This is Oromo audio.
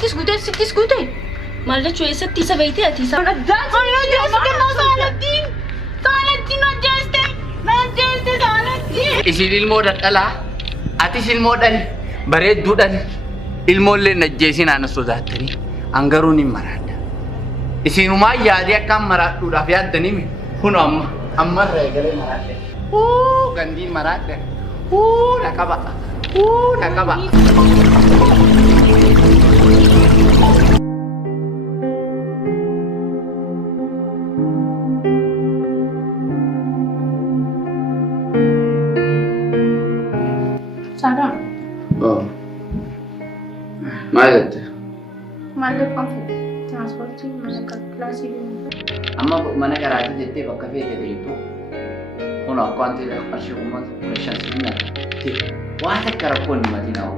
Anattis guute sittis guute. Maal jechuu eessatti isa beeytee ati isa. Ana jeesu kennaa saanatti. Saanatti na jeeste. Na jeeste saanatti. Isin ilmoo dadhalaa. Atis ilmoo dhali. Bareedduudhaan ilmoollee najjeesin ana sodaattanii angaruu ni maraadha. Isinumaa yaadee akkaan maraadhuudhaaf yaaddanii kun ammarra eegalee maraadha. Gandiin maraadha. Na qaba. Na qaba. Sarah. Oh. Maalit? Maalit pang transporting mana klase Amma mana karate jettee bakka feete deemtu. Kun akka wanti qarshii uummata 500 waan akka rakkoon himatiin